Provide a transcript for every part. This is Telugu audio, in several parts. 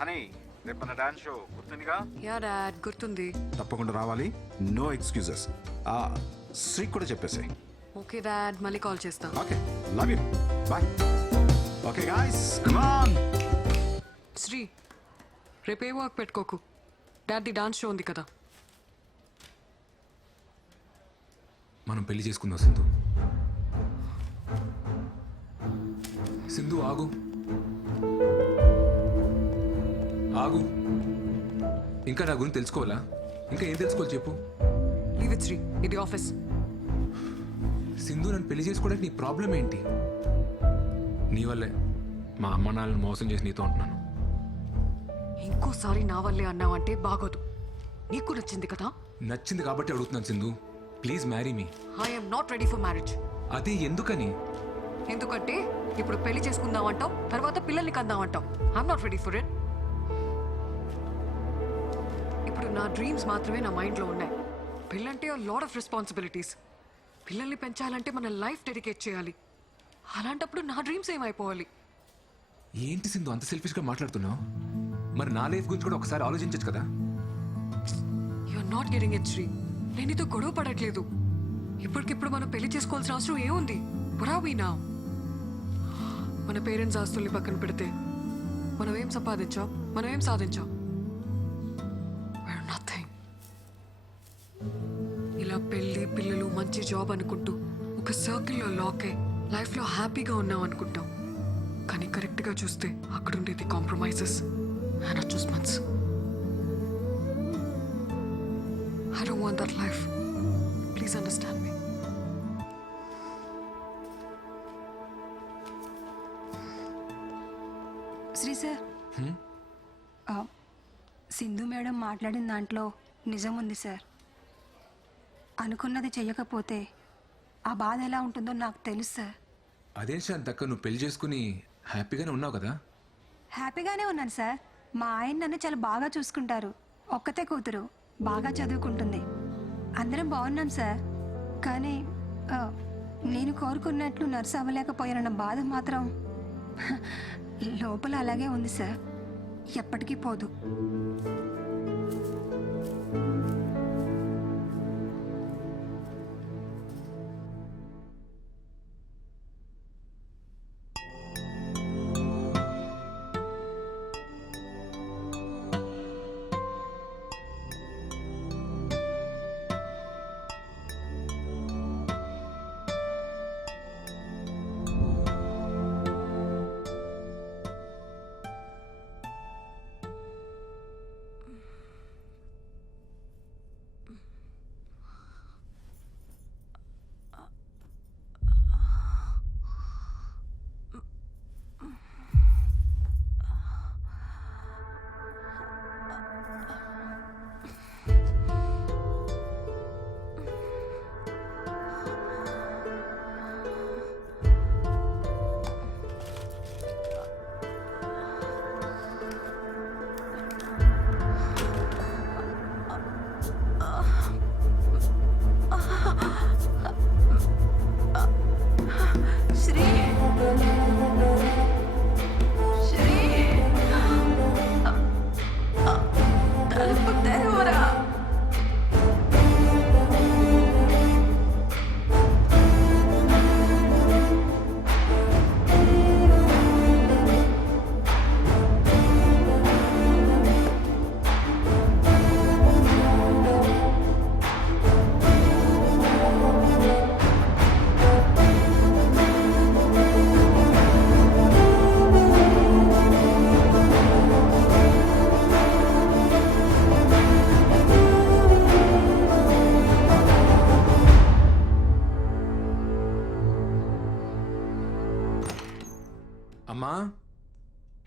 హనీ రేపు మన డాన్స్ షో గుర్తుందిగా? యా డాడ్ గుర్తుంది. తప్పకుండా రావాలి, నో ఎక్స్క్యూజెస్. శ్రీ కూడా చెప్పేసి. ఓకే డాడ్, మళ్ళీ కాల్ చేస్తా. Okay, love you, bye. Okay guys, come on. Sri, రేపే వర్క్ పెట్టుకోకు. డాడీ డాన్స్ షో ఉంది కదా. మనం పెళ్లి చేసుకుందాం సింధు. సింధు ఆగు ఆగు. ఇంకా నా గురించి తెలుసుకోవాలా? ఇంకా ఏం తెలుసుకోవాలి చెప్పు. లీవ్ ఇట్ శ్రీ, ఇది ఆఫీస్. సింధు, నన్ను పెళ్లి చేసుకోవడానికి నీ ప్రాబ్లం ఏంటి? నీ వల్లే మా అమ్మ నాన్నలను మోసం చేసి నీతో ఉంటున్నాను. ఇంకోసారి నా వల్లే అన్నావంటే బాగోదు. నీకు నచ్చింది కదా? నచ్చింది కాబట్టి అడుగుతున్నాను Sindhu, please marry me. I'm not ready for marriage. అదే ఎందుకని? ఎందుకంటే ఇప్పుడు పెళ్లి చేసుకుందాం అంటావు, తర్వాత పిల్లల్ని కందాం అంటావు. I'm not ready for it. ఇప్పుడు నా డ్రీమ్స్ మాత్రమే నా మైండ్లో ఉన్నాయి. పెళ్ళంటే లాట్ ఆఫ్ రెస్పాన్సిబిలిటీస్. పిల్లల్ని పెంచాలంటే మన లైఫ్ డెడికేట్ చేయాలి. అలాంటప్పుడు నా డ్రీమ్స్ ఏమైపోవాలి? ఏంటి సింధు అంత సెల్ఫిష్గా మాట్లాడుతున్నావు? మరి నా లైఫ్ గురించి కూడా ఒకసారి ఆలోచించచ్చు కదా. You're not getting it Sri. నేను నీతో గొడవ పడట్లేదు. ఇప్పటికిప్పుడు మనం పెళ్లి చేసుకోవాల్సిన అవసరం ఏముంది? పురావీనా మన పేరెంట్స్ ఆస్తుల్ని పక్కన పెడితే మనం ఏం సంపాదించాం, మనం ఏం సాధించాం? నథింగ్. ఇలా పెళ్లి పిల్లలు మంచి జాబ్ అనుకుంటూ ఒక సర్కిల్లో లాక్ అయి లైఫ్లో హ్యాపీగా ఉన్నాం అనుకుంటాం. కానీ కరెక్ట్గా చూస్తే అక్కడ ఉండేది compromises and adjustments. I don't want that life. Please understand me. Sri sir, Sindhu madam మాట్లాడిన దాంట్లో నిజం ఉంది సార్. అనుకున్నది చెయ్యకపోతే ఆ బాధ ఎలా ఉంటుందో నాకు తెలుసు సార్. అదేం శాంతక్క, నువ్వు పెళ్లి చేసుకుని హ్యాపీగానే ఉన్నావు కదా? హ్యాపీగానే ఉన్నాను సార్. మా ఆయన నన్ను చాలా బాగా చూసుకుంటారు. ఒక్కతే కూతురు, బాగా చదువుకుంటుంది. అందరం బాగున్నాం సార్. కానీ నేను కోరుకున్నట్లు నర్సు అవ్వలేకపోయానన్న బాధ మాత్రం లోపల అలాగే ఉంది సార్. ఎప్పటికీ పోదు. అమ్మా,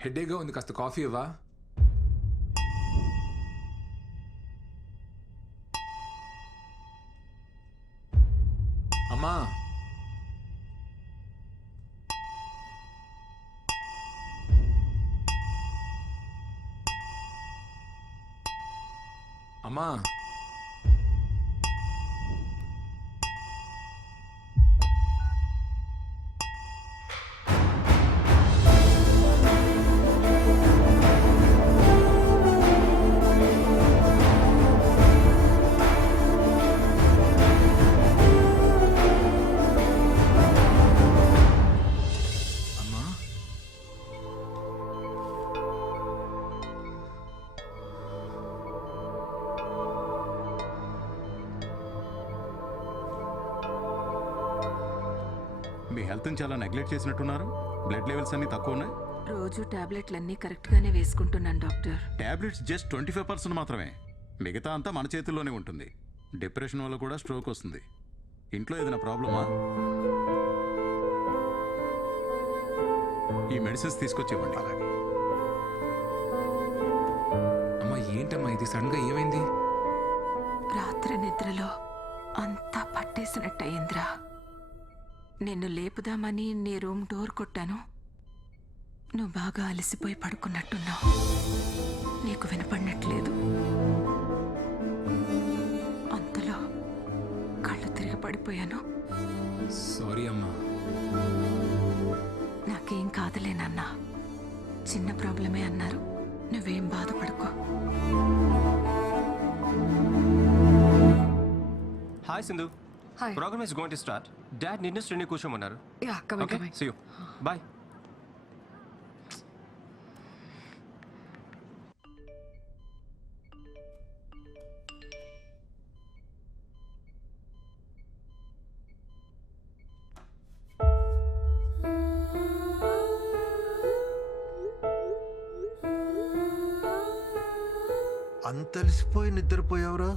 హెడేక్గా ఉంది, కాస్త కాఫీ ఇవ్వా? అమ్మా, అమ్మా, మీ హెల్త్ని చాలా నెగ్లెక్ట్ చేసినట్టున్నారు. బ్లడ్ లెవెల్స్ అన్నీ తక్కువ ఉన్నాయి. రోజు టాబ్లెట్లన్నీ కరెక్ట్గానే వేసుకుంటున్నాను డాక్టర్. టాబ్లెట్స్ జస్ట్ 25% మాత్రమే. మిగతా అంతా మన చేతుల్లోనే ఉంటుంది. డిప్రెషన్ వల్ల కూడా స్ట్రోక్ వస్తుంది. ఇంట్లో ఏదైనా ప్రాబ్లమా? ఈ మెడిసిన్స్ తీసుకొచ్చేవ్వండి. అమ్మా ఏంటమ్మా ఇది సడన్గా ఏమైంది? రాత్రి నిద్రలో అంతా పట్టేసినట్టయిందిరా. నిన్ను లేపుదామని నీ రూమ్ డోర్ కొట్టాను. నువ్వు బాగా అలసిపోయి పడుకున్నట్టున్నావు. నీకు వినపడినట్లేదు. అంతలో కళ్ళు తిరిగి పడిపోయాను. సారీ అమ్మా. నాకేం కాదులేనన్నా, చిన్న ప్రాబ్లమే అన్నారు. నువ్వేం బాధపడుకో. Hi Sindhu. Hi. Program is going to start. Dad నిన్ను శ్రేణి కూర్చోమన్నారు. Yeah, coming, Okay, coming. see you. Bye. అంతలిసిపోయి నిద్రపోయావురా?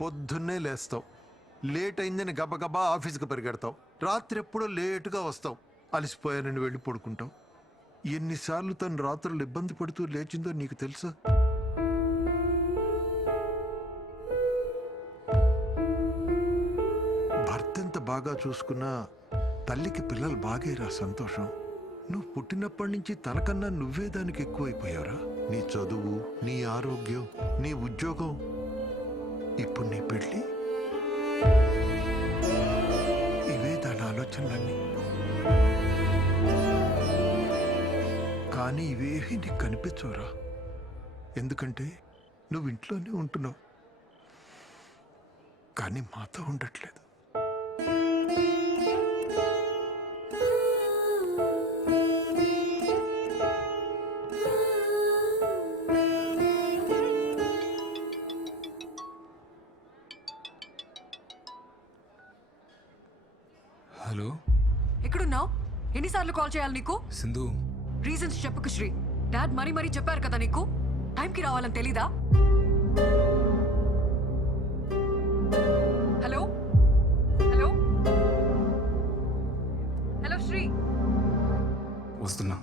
పొద్దున్నే లేస్తావు, లేట్ అయిందని గబగబా ఆఫీస్కి పరిగెడతావు, రాత్రి ఎప్పుడో లేటుగా వస్తావు, అలసిపోయానని వెళ్ళి పడుకుంటావు. ఎన్నిసార్లు తను రాత్రులు ఇబ్బంది పడుతూ లేచిందో నీకు తెలుసా? భర్త ఎంత బాగా చూసుకున్నా తల్లికి పిల్లలు బాగేరా సంతోషం. నువ్వు పుట్టినప్పటి నుంచి తనకన్నా నువ్వే దానికి ఎక్కువైపోయావురా. నీ చదువు, నీ ఆరోగ్యం, నీ ఉద్యోగం, ఇప్పుడు నీ పెళ్ళి, ఇవే దాని ఆలోచనలన్నీ. కానీ ఇవేవి నీకు కనిపించవురా. ఎందుకంటే నువ్వు ఇంట్లోనే ఉంటున్నావు, కానీ మాతో ఉండట్లేదు. హలో ఎక్కడున్నావు? ఎన్నిసార్లు కాల్ చేయాలి నీకు? సింధు, రీజన్స్ చెప్పకు శ్రీ. డాడ్ మరీ చెప్పారు కదా నీకు, టైంకి రావాలని తెలీదా? Hello hello hello Sri. వస్తున్నా.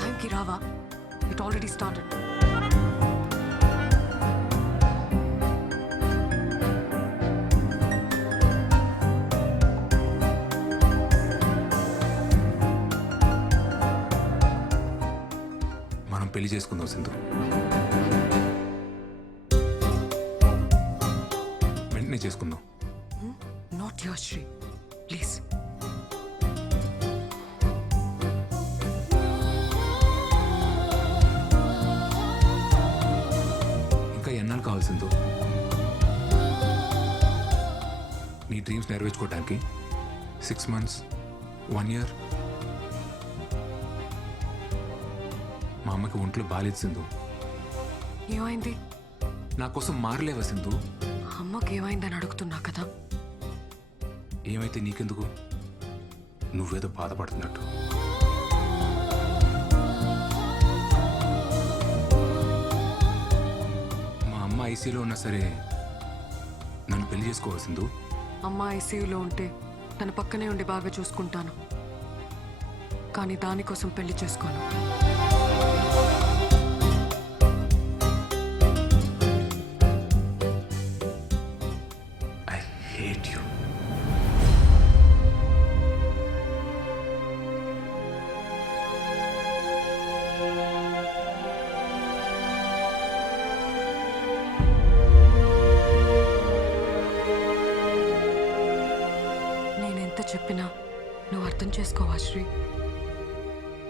టైంకి రావా? It already started. మనం పెళ్లి చేసుకుందాం సింధు. వెంటనే చేసుకుందాం. Not your Sri, please. ఇంకా ఎన్నాళ్ళు కావాలి సింధు? నీ డ్రీమ్స్ నెరవేర్చుకోవడానికి 6 months, 1 year? మా అమ్మకి ఒంట్లో బాలేదు సింధు. ఏమైంది? నా కోసం మారలేవా సింధు? అమ్మకి ఏమైందని అడుగుతున్నా కదా. ఏమైతే నీకెందుకు? నువ్వేదో బాధపడుతున్నట్టు. మా అమ్మ ఐసీలో ఉన్నా సరే నన్ను పెళ్లి చేసుకోవాలి సింధు. అమ్మ ఐసీయూలో ఉంటే తన పక్కనే ఉండి బాగా చూసుకుంటాను, కానీ దానికోసం పెళ్లి చేసుకోను. I hate you. చేసుకోవా శ్రీ?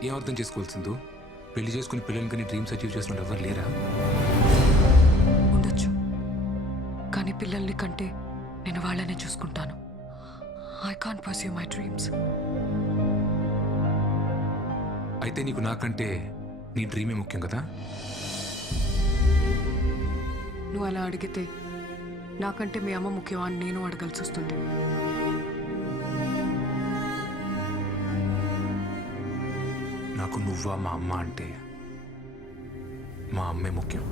ఏం అర్థం చేసుకోవాలి సింధు? పెళ్లి చేసుకుని పిల్లలకి నీ డ్రీమ్స్ అచీవ్ చేసిన ఎవరు లేరా? ఉండొచ్చు, కానీ పిల్లల్ని కంటే నేను వాళ్ళనే చూసుకుంటాను. I can't pursue my dreams. అయితే నీకు నాకంటే నీ డ్రీమే ముఖ్యం కదా? నువ్వు అలా అడిగితే నాకంటే మీ అమ్మ ముఖ్యమా అని నేను అడగాల్సి వస్తుంది. నాకు నువ్వా మా అమ్మ అంటే మా అమ్మే ముఖ్యం.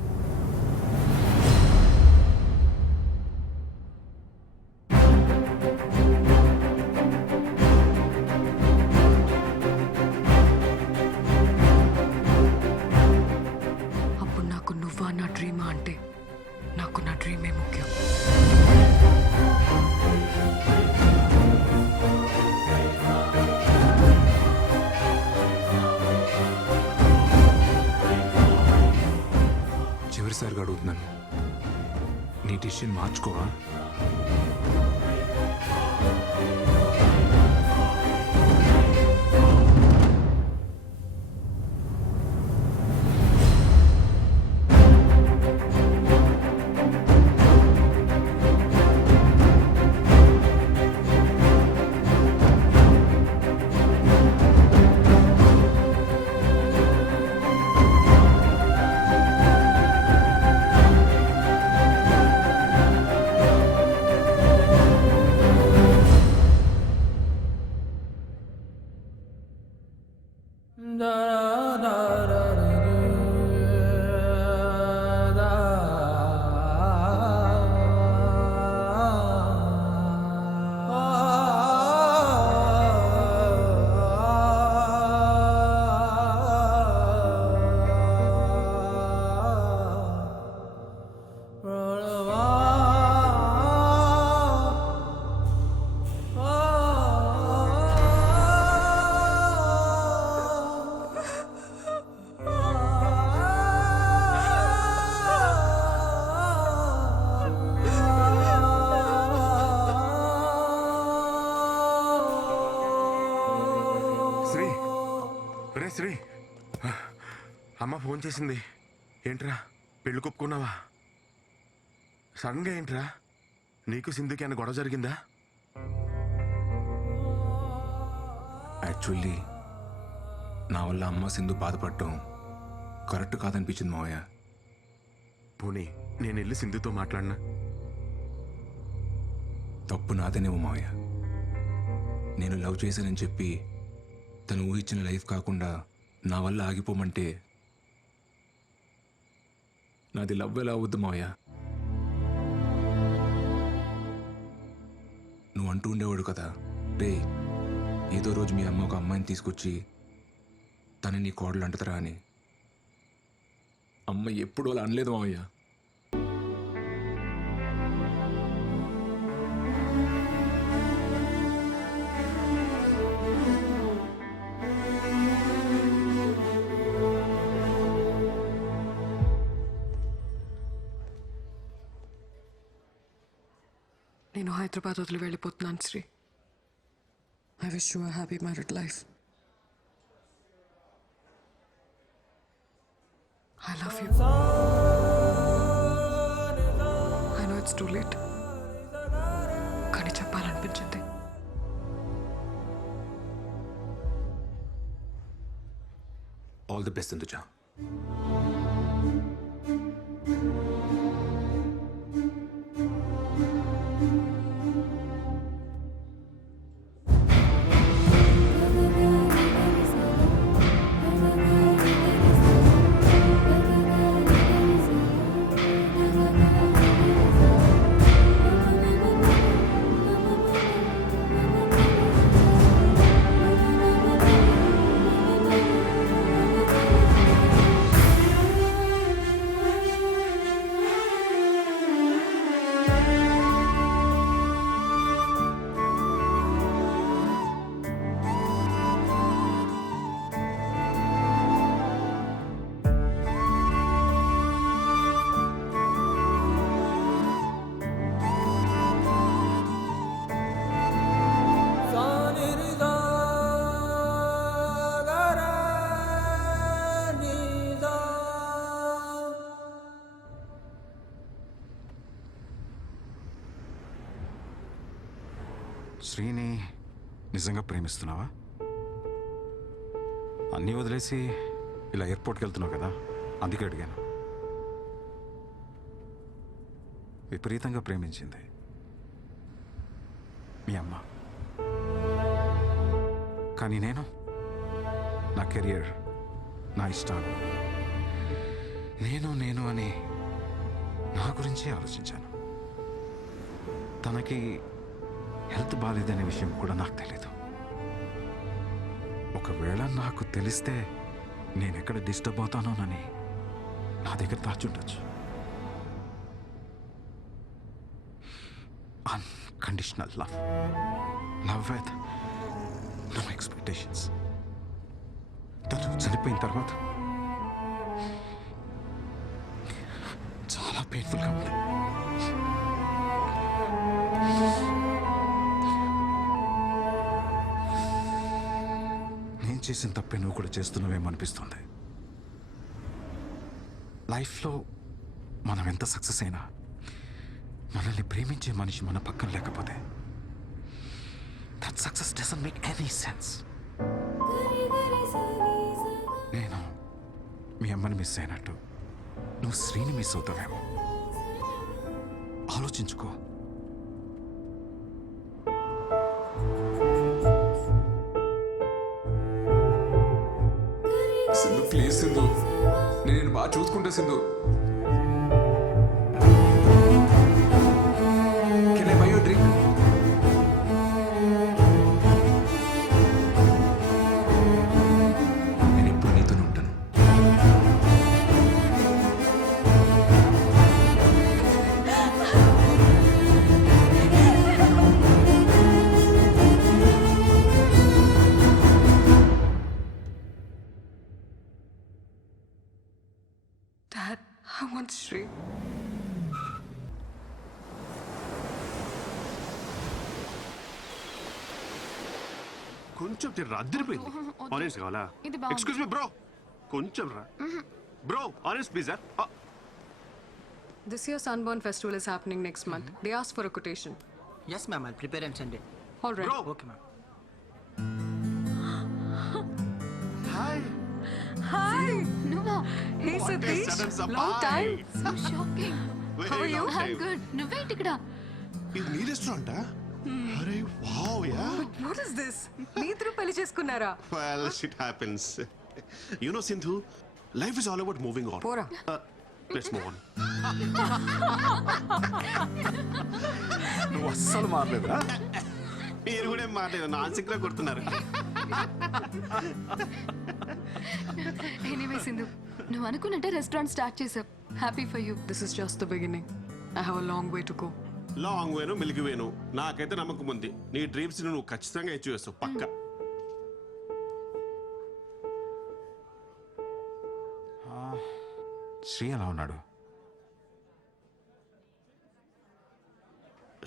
అప్పుడు నాకు నువ్వా నా డ్రీమా అంటే నాకు నా డ్రీమే ముఖ్యం. చివరిసారిగా అడుగుతున్నాను, నీ డిసిషన్ మార్చుకోవా? శ్రీ, అమ్మ ఫోన్ చేసింది. ఏంట్రా పెళ్లి కొప్పుకున్నావా? సడన్గా ఏంట్రా? నీకు సింధుకి అన్న గొడవ జరిగిందా? యాక్చువల్లీ నా వల్ల అమ్మ సింధు బాధపడటం కరెక్ట్ కాదనిపించింది మావయ్య. పోనీ నేను వెళ్ళి సింధుతో మాట్లాడినా? తప్పు నాదేనేమో మావయ్య. నేను లవ్ చేశానని చెప్పి తను ఊహించిన లైఫ్ కాకుండా నా వల్ల ఆగిపోమంటే నాది లవ్ ఎలా అవుద్దు మావయ్య? నువ్వు అంటూ ఉండేవాడు కదా, రే ఏదో రోజు మీ అమ్మ ఒక అమ్మాయిని తీసుకొచ్చి తను నీ కోడలు అంటదరా అని. అమ్మ ఎప్పుడు అలా అనలేదు మావయ్య. నేను హైదరాబాద్ వదిలి వెళ్ళిపోతున్నాను Sri. I wish you a happy married life. I love you. I know it's too late, కానీ చెప్పాలనిపించింది. All the best Sinduja. శ్రీని నిజంగా ప్రేమిస్తున్నావా? అన్నీ వదిలేసి ఇలా ఎయిర్పోర్ట్కి వెళ్తున్నావు కదా, అందుకే అడిగాను. విపరీతంగా ప్రేమించింది మీ అమ్మ. కానీ నేను నా కెరియర్, నా ఇష్టాలు, నేను అని నా గురించి ఆలోచించాను. తనకి హెల్త్ బాగాలేదనే విషయం కూడా నాకు తెలీదు. ఒకవేళ నాకు తెలిస్తే నేనెక్కడ డిస్టర్బ్ అవుతానోనని నా దగ్గర దాచుండొచ్చు. Unconditional love with no expectations. తను చనిపోయిన తర్వాత చాలా పెయిన్ఫుల్గా ఉంది. నేను చేసిన తప్పే నువ్వు కూడా చేస్తున్నావేమో అనిపిస్తుంది. లైఫ్లో మనం ఎంత సక్సెస్ అయినా మనల్ని ప్రేమించే మనిషి మన పక్కన లేకపోతే that success doesn't make any sense. నేను మీ అమ్మని మిస్ అయినట్టు నువ్వు శ్రీని మిస్ అవుతావేమో. ఆలోచించుకో. సింధు ప్లీజ్ సింధు, నేను బాగా చూసుకుంటా Sindhu. Can I by you drink? నేను ఎప్పుడు నీతోనే ఉంటాను. Dad, I want Shri. కొంచెం తిర్రా, అద్దరిపోయింది. ఆరెంజ్ కావాలా? ఎక్స్క్యూజ్ మీ బ్రో, కొంచెం రా bro. Orange please. This year's Sunburn Festival is happening next month. They asked for a quotation. Yes, ma'am. I'll prepare and send it. All right. Bro. Okay, ma'am. Hi. Hi. నువ్వా? Hey, What a Satish. sudden surprise. Long time. So shocking. How are you? I'm good. నువ్వేంటి ఇక్కడ? ఇది నీ రెస్టారెంటా? అరే wow yeah. What is this? మీ ఇద్దరు పెళ్లి చేసుకున్నారా? Well, shit happens. You know, Sindhu, life is all about moving on. పోరా. Let's move on. నువ్వు అస్సలు మారలేదా? మీరు కూడా ఏం మాట్లాడలేదు, నాన్సిక్ లా కొడుతున్నారు. ఎనీవే సింధు, నువ్వు అనుకున్నట్టే రెస్టారెంట్ స్టార్ట్ చేసావు. Happy for you. This is just the beginning. I have a long way to go. Long వేను మిల్కి వేను, నాకైతే నమ్మకం ఉంది. నీ డ్రీమ్స్ నువ్వు ఖచ్చితంగా అచీవ్ చేస్తావు పక్క. శ్రీ ఎలా ఉన్నాడు?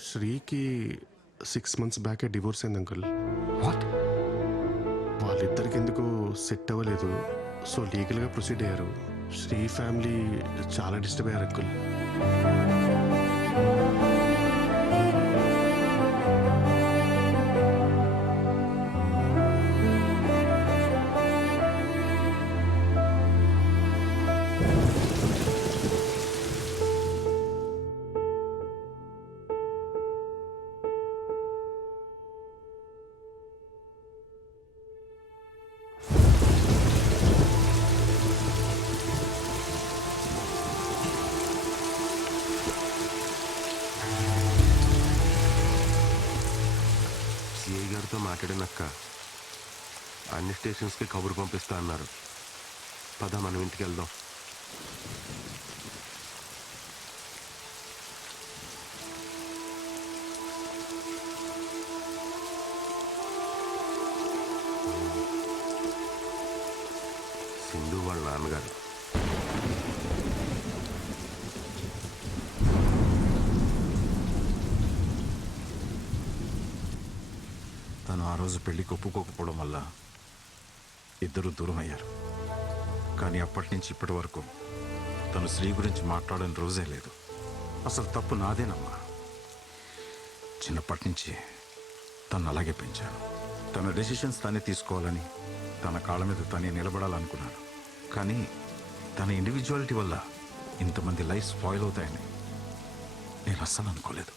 శ్రీకి 6 months బ్యాకే డివోర్స్ అయింది అంకుల్. వాట్? వాళ్ళిద్దరికి ఎందుకు సెట్ అవ్వలేదు, సో లీగల్గా ప్రొసీడ్ అయ్యారు. శ్రీ ఫ్యామిలీ చాలా డిస్టర్బ్ అయ్యారు అంకుల్. సిఐ గారితో మాట్లాడినక్క అన్ని స్టేషన్స్కి కబురు పంపిస్తా అన్నారు. పద మనం ఇంటికి వెళ్దాం. సింధు వాళ్ళ నాన్నగారు. తను ఆ రోజు పెళ్లికి ఒప్పుకోకపోవడం వల్ల ఇద్దరు దూరం అయ్యారు. కానీ అప్పటి నుంచి ఇప్పటి వరకు తను శ్రీ గురించి మాట్లాడని రోజే లేదు. అసలు తప్పు నాదేనమ్మా. చిన్నప్పటి నుంచి తను అలాగే పెంచాను. తన డెసిషన్స్ తనే తీసుకోవాలని, తన కాళ్ళ మీద తనే నిలబడాలనుకున్నాను. కానీ తన ఇండివిజువాలిటీ వల్ల ఇంతమంది లైఫ్ స్పాయిల్ అవుతాయని నేను అస్సలు అనుకోలేదు.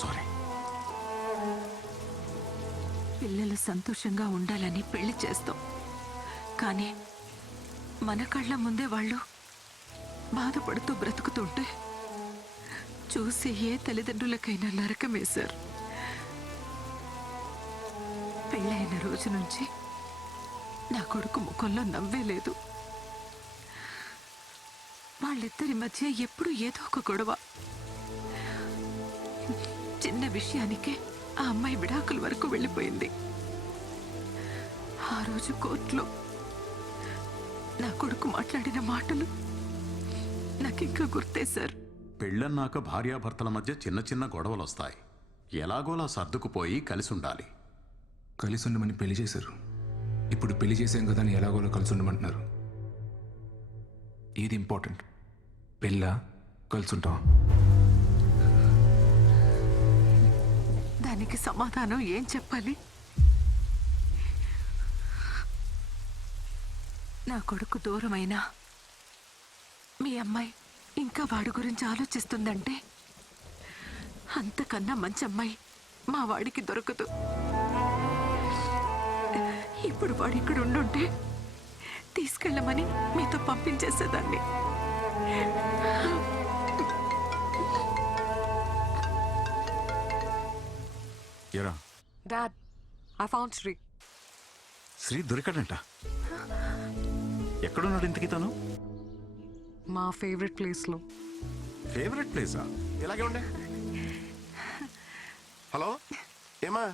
సారీ. పిల్లలు సంతోషంగా ఉండాలని పెళ్లి చేస్తాం, కానీ మన కళ్ళ ముందే వాళ్ళు బాధపడుతూ బ్రతుకుతుంటే చూసి ఏ తల్లిదండ్రులకైనా నరకమే సార్. పెళ్ళైన రోజు నుంచి నా కొడుకు ముఖంలో నవ్వే లేదు. వాళ్ళిద్దరి మధ్య ఎప్పుడు ఏదో ఒక గొడవ. చిన్న విషయానికే ఆ అమ్మాయి విడాకుల వరకు వెళ్ళిపోయింది. ఆ రోజు కోర్టులో నా కొడుకు మాట్లాడిన మాటలు నాకింకా గుర్తే సార్. పెళ్ళన్నాక భార్యాభర్తల మధ్య చిన్న చిన్న గొడవలు వస్తాయి. ఎలాగోలా సర్దుకుపోయి కలిసి ఉండాలి. కలిసి ఉండమని పెళ్లి చేశారు. ఇప్పుడు పెళ్లి చేసాం కదా అని ఎలాగోలా కలిసి ఉండమంటున్నారు. ఏది ఇంపార్టెంట్, పెళ్ళా కలిసి ఉంటాం? దానికి సమాధానం ఏం చెప్పాలి? నా కొడుకు దూరమైనా మీ అమ్మాయి ఇంకా వాడి గురించి ఆలోచిస్తుందంటే అంతకన్నా మంచి అమ్మాయి మా వాడికి దొరకదు. ఇప్పుడు వాడు ఇక్కడ ఉండుంటే తీసుకెళ్ళమని మీతో పంపించేసేదాన్ని. ఎరా dad, I found Sri. Sri దొరికాడంట. ఎక్కడున్నాడు ఇంతకీ తను? మా ఫేవరెట్ ప్లేస్లో. ఫేవరెట్ ప్లేసా? ఇలాగే ఉండే. హలో, ఏమా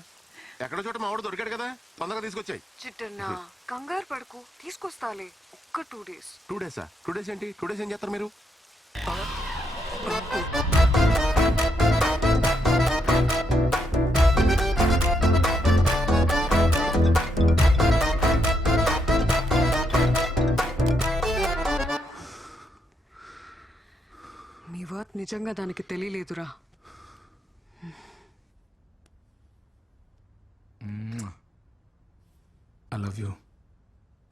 ఎక్కడో చోట మా వాడు దొరికాడు కదా, తొందరగా తీసుకొచ్చాయి. చిట్టన్నా కంగారు పడుకు, తీసుకొస్తాలే. ఒక్క 2 days. 2 days? 2 days ఏంటి? 2 days ఏం చేస్తారు మీరు? నీ వర్త్ నిజంగా దానికి తెలియలేదురా. I love you.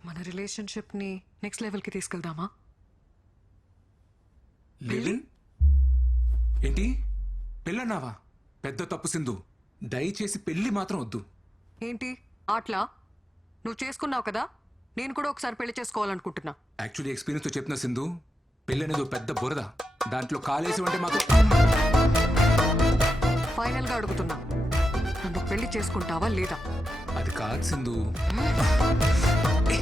మన రిలేషన్షిప్ని నెక్స్ట్ లెవెల్కి తీసుకెళ్దామా? లివిన్? ఏంటి పెళ్ళన్నావా? పెద్ద తప్పు సింధు. దయచేసి పెళ్లి మాత్రం వద్దు. ఏంటి ఆట్లా? నువ్వు చేసుకున్నావు కదా, నేను కూడా ఒకసారి పెళ్లి చేసుకోవాలనుకుంటున్నా. యాక్చువల్లీ ఎక్స్పీరియన్స్తో చెప్తున్నా సింధు, పెళ్ళి అనేది ఓ పెద్ద బురద. దాంట్లో కాలేసి అంటే మాకు. ఫైనల్గా అడుగుతున్నా, నన్ను పెళ్లి చేసుకుంటావా లేదా? అది కాదు Sindhu.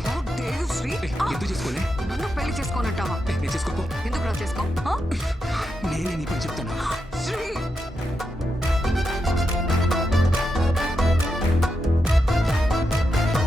How dare you, Shri? ఎందుకు చేసుకోలే? నన్ను పెళ్లి చేసుకోనంటావా? నేను చేసుకోపో. ఎందుకు రా చేసుకో?